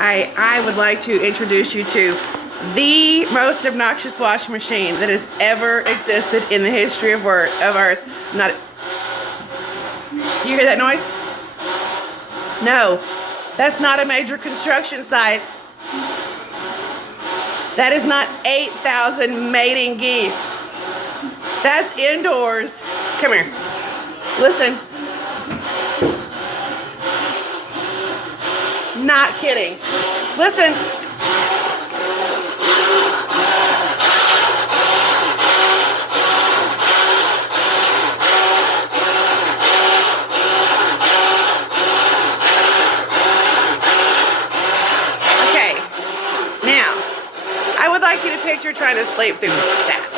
I would like to introduce you to the most obnoxious washing machine that has ever existed in the history of Earth. Not. Do you hear that noise? No, that's not a major construction site. That is not 8,000 mating geese. That's indoors. Come here. Listen. Not kidding. Listen. Okay. Now, I would like you to picture trying to sleep through that.